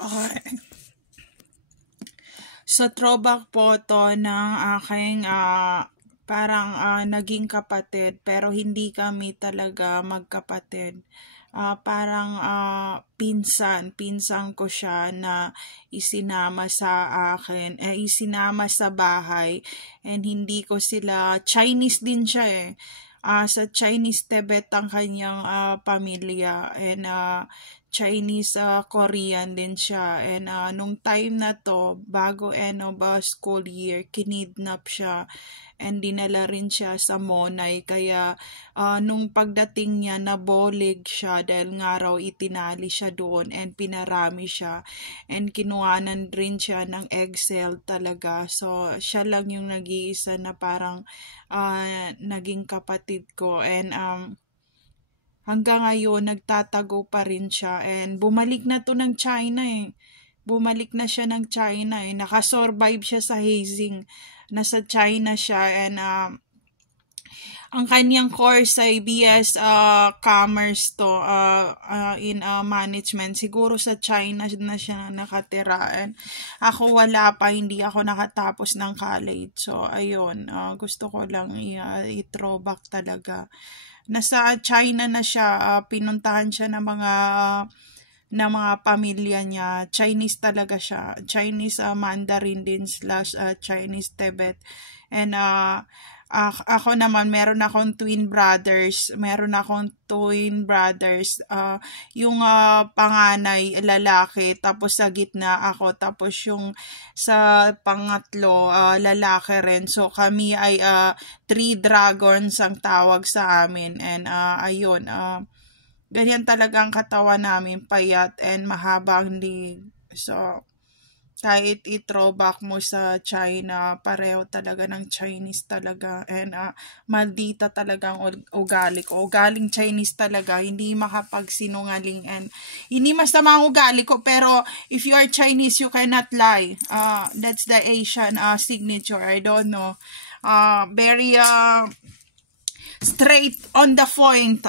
Okay. So, throwback po to ng aking parang naging kapatid, pero hindi kami talaga magkapatid. Parang pinsan ko siya na isinama sa akin, isinama sa bahay, and hindi ko sila, Chinese din siya eh. Sa Chinese Tibet ang kanyang pamilya, and Chinese Korean din siya, and nung time na to bago school year, kinidnap siya and dinala rin siya sa Monay, kaya nung pagdating niya nabolig siya dahil nga raw itinali siya doon and pinarami siya, and kinuhanan rin siya ng egg cell talaga. So siya lang yung nag-iisa na parang naging kapatid ko, and hanggang ngayon nagtatago pa rin siya, and bumalik na to ng China eh. Bumalik na siya ng China eh. Nakasurvive siya sa hazing. Nasa China siya, and ang kanyang course ay BS Commerce to in management. Siguro sa China na siya nakatira. And ako wala pa, hindi ako nakatapos ng college. So ayun, gusto ko lang i-throwback talaga. Nasa China na siya, pinuntahan siya ng mga pamilya niya. Chinese talaga siya. Chinese Mandarin din / Chinese Tibet. And ako naman, meron akong twin brothers. Yung panganay, lalaki, tapos sa gitna ako, tapos yung sa pangatlo, lalaki rin. So kami ay 3 dragons ang tawag sa amin. And ayun, ganyan talaga ang katawan namin, payat and mahabang lig. So kahit i-throwback mo sa China, pareho talaga ng Chinese talaga. And maldita talaga ang ugali ko. Ugaling Chinese talaga, hindi makapagsinungaling. And hindi masama ang ugali ko, pero if you are Chinese, you cannot lie. That's the Asian signature. I don't know. Very straight on the point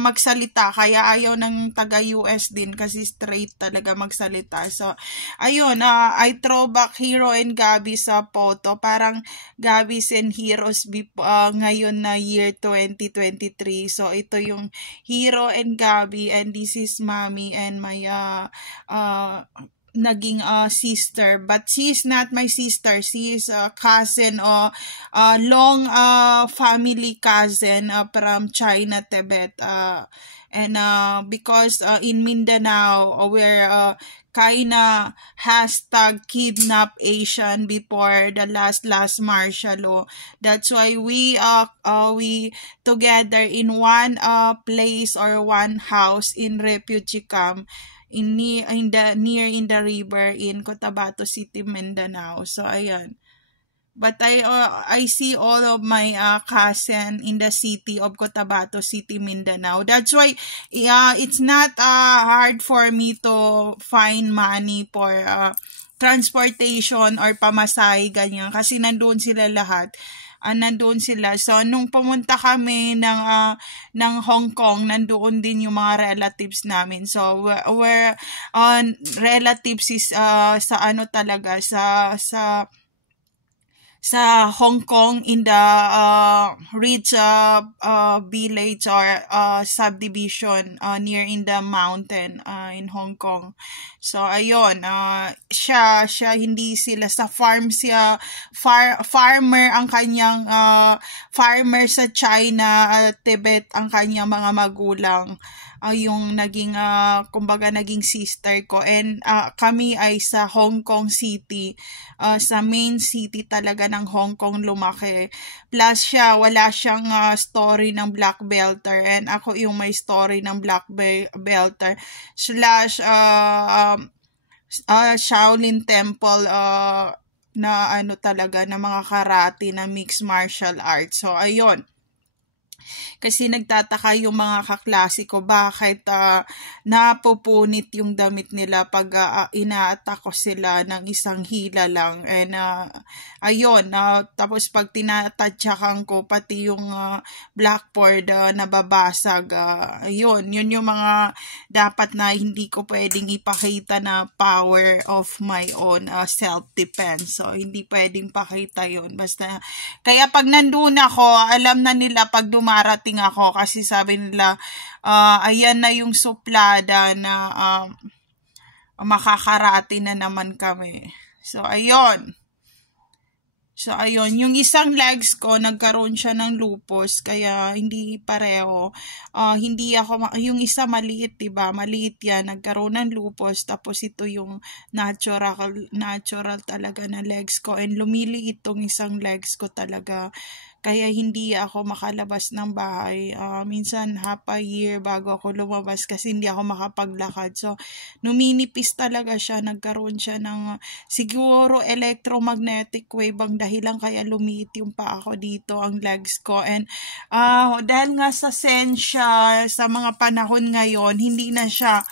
magsalita, kaya ayaw ng taga-US din kasi straight talaga magsalita. So ayun, I throwback Hero and Gabby sa photo, parang Gabby's and Heroes ngayon na year 2023. So ito yung Hero and Gabby, and this is Mommy and my naging sister, but she is not my sister. She is a cousin or long family cousin from China, Tibet, and because in Mindanao we're kinda hashtag kidnap Asian before the last martial law. That's why we together in one place or one house in refugee camp near in the river in Cotabato City, Mindanao. So ayan. But I see all of my cousin in the city of Cotabato City, Mindanao. That's why it's not hard for me to find money for transportation or pamasahe, ganyan, kasi nandoon sila lahat. Nandoon sila. So nung pumunta kami ng Hong Kong, nandoon din yung mga relatives namin. So we're relatives is sa ano talaga, sa Hong Kong, in the rich village or subdivision near in the mountain in Hong Kong. So ayun, siya hindi sila sa farm, siya farmer ang kanyang farmer sa China, Tibet ang kanyang mga magulang. Yung naging kumbaga naging sister ko, and kami ay sa Hong Kong City, sa main city talaga ng Hong Kong lumaki. Plus siya, wala siyang story ng black belter, and ako yung may story ng black belter / Shaolin Temple na ano talaga, na mga karate, na mixed martial arts. So ayun, Kasi nagtataka yung mga kaklase ko bakit napupunit yung damit nila pag ina-attack ko sila ng isang hila lang. And ayun, tapos pag tinatadyakan ko pati yung blackboard nababasag. Ayun, yun yung mga dapat na hindi ko pwedeng ipakita na power of my own self-defense. So, hindi pwedeng pakita yun. Basta, kaya pag nandun ako, alam na nila pag dumarating ako kasi sabi nila, ayan na yung suplada na makakarati na naman kami. So, ayun. Yung isang legs ko, nagkaroon siya ng lupus, kaya hindi pareho. Yung isa maliit, diba? Maliit yan, nagkaroon ng lupus, tapos ito yung natural talaga na legs ko. And lumiliit itong isang legs ko talaga. Kaya hindi ako makalabas ng bahay. Minsan half a year bago ako lumabas kasi hindi ako makapaglakad. So, numinipis talaga siya. Nagkaroon siya ng siguro electromagnetic wave ang dahilan kaya lumiit yung paa ko dito, ang legs ko. And dahil nga sa sensya, sa mga panahon ngayon, hindi na siya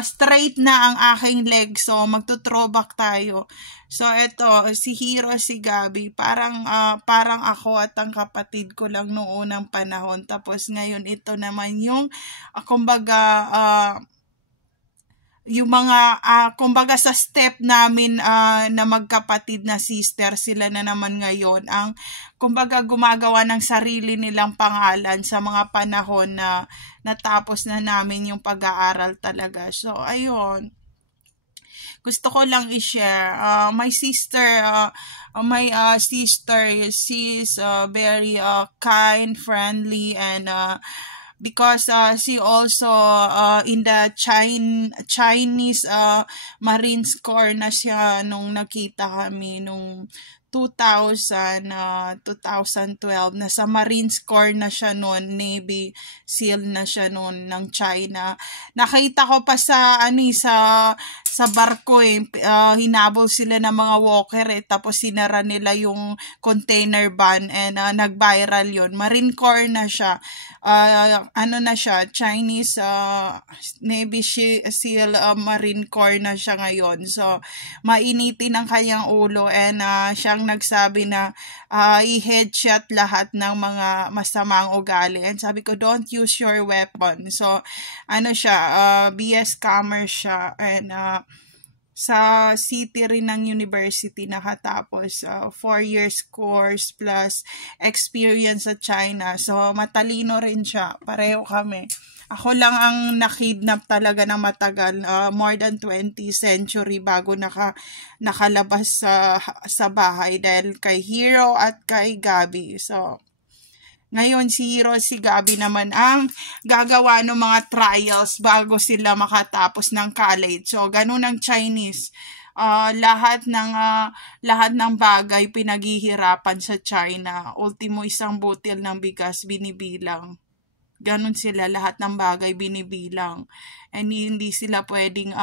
straight na ang aking legs. So, magto-throwback tayo. So, ito, si Hiro, si Gabi, parang ako at ang kapatid ko lang noong unang panahon. Tapos ngayon, ito naman yung, yung mga, kumbaga sa step namin na magkapatid na sister, sila na naman ngayon ang, kumbaga gumagawa ng sarili nilang pangalan sa mga panahon na natapos na namin yung pag-aaral talaga. So, ayun. Gusto ko lang i-share. My sister, she's very kind, friendly, and because she also in the Chinese Marine Corps na siya nung nakita kami nung 2012 nasa Marine Corps na siya noon, Navy SEAL na siya noon ng China. Nakita ko pa sa barko hinabol sila ng mga walker tapos sinara nila yung container van and nag-viral yun. Marine Corps na siya. Na siya, Chinese Navy SEAL Marine Corps na siya ngayon. So, mainitin ang kanyang ulo and siyang nagsabi na i-headshot lahat ng mga masamang ugali. And sabi ko, don't use your weapon. So, BS Commerce siya. And sa city rin ng university nakatapos. 4 years course plus experience sa China. So, matalino rin siya. Pareho kami. Ako lang ang nakidnap talaga na matagal, more than 20th century bago nakalabas sa bahay dahil kay Hiro at kay Gabi. So, ngayon si Hiro, si Gabi naman ang gagawa ng mga trials bago sila makatapos ng college. So, ganun ang Chinese. Lahat ng bagay pinaghihirapan sa China. Ultimo isang butil ng bigas binibilang. Ganon sila, lahat ng bagay binibilang. And hindi sila pwedeng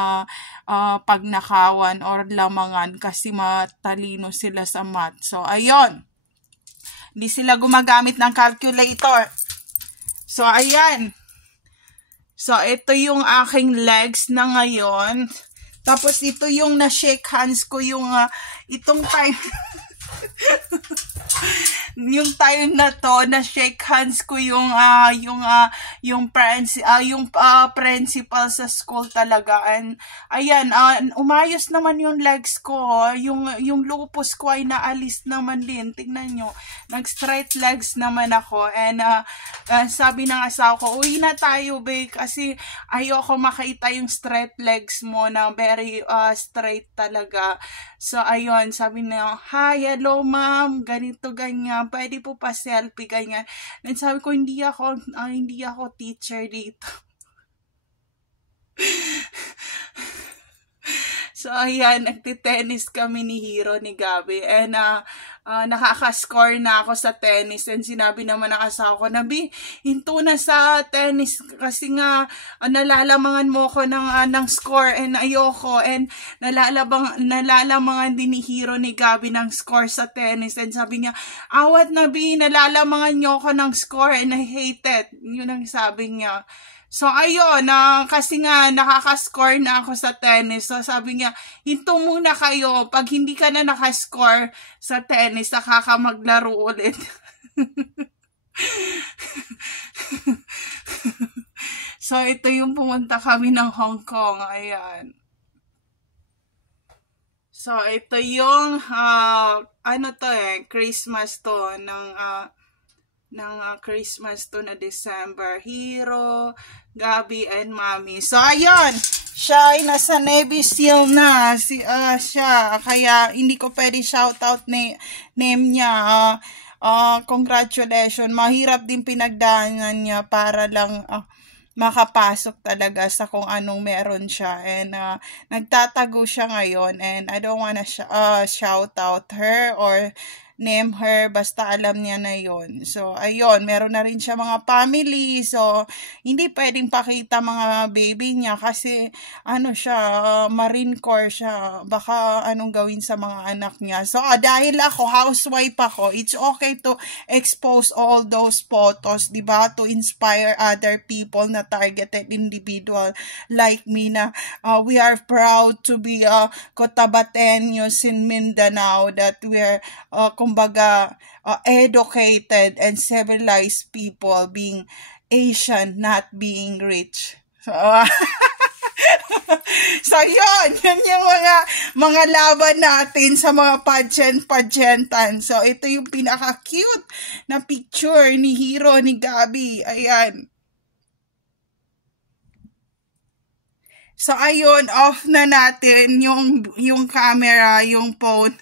pagnakawan or lamangan kasi matalino sila sa math. So, ayun. Hindi sila gumagamit ng calculator. So, ayan. So, ito yung aking legs na ngayon. Tapos, ito yung na-shake hands ko yung itong time. Yung time na to, na-shake hands ko yung principal sa school talaga. And ayan, umayos naman yung legs ko. Yung lupus ko ay naalis naman din. Tingnan nyo, nag-straight legs naman ako. And sabi ng asawa ko, uwi na tayo, babe, kasi ayoko makita yung straight legs mo na very straight talaga. So, ayun, sabi niya, hi, hello, ma'am, ganito, ganyan, pwede po pa selfie, ganyan. And sabi ko, hindi ako teacher dito. So, ayan, nagtitennis kami ni Hiro, ni Gabi. And, nakaka-score na ako sa tennis, and sinabi naman ng asawa ko, Nabi, hinto na sa tennis kasi nga nalalamangan mo ko ng score, and ayoko, and nalalamangan din ni Hero ni Gabi ng score sa tennis, and sabi niya, awat Nabi, nalalamangan niyo ko ng score and I hate it. Yun ang sabi niya. So, ayun, kasi nga nakaka-score na ako sa tennis. So, sabi niya, hinto muna kayo. Pag hindi ka na nakascore sa tennis, nakakamaglaro ulit. So, ito yung pumunta kami ng Hong Kong. Ayan. So, ito yung, Christmas to, ng Christmas to na December. Hero, Gabi, and Mommy. So, ayun. Siya ay nasa Navy SEAL na. Siya. Kaya, hindi ko pwede shoutout name niya. Congratulations. Mahirap din pinagdaanan niya para lang makapasok talaga sa kung anong meron siya. And nagtatago siya ngayon. And I don't wanna shout out her or name her, basta alam niya na yon. So, ayun, meron na rin siya mga family. So, hindi pwedeng pakita mga baby niya kasi, Marine Corps siya. Baka anong gawin sa mga anak niya. So, dahil ako, housewife ako, it's okay to expose all those photos, diba? To inspire other people na targeted individual like me na we are proud to be Cotabateños in Mindanao, that we're kumbaga, educated and civilized people, being Asian, not being rich. So, yun yung mga laban natin sa mga pageantan. So, ito yung pinaka-cute na picture ni Hero, ni Gabi. Ayan. So, ayun, off na natin yung camera, yung phone.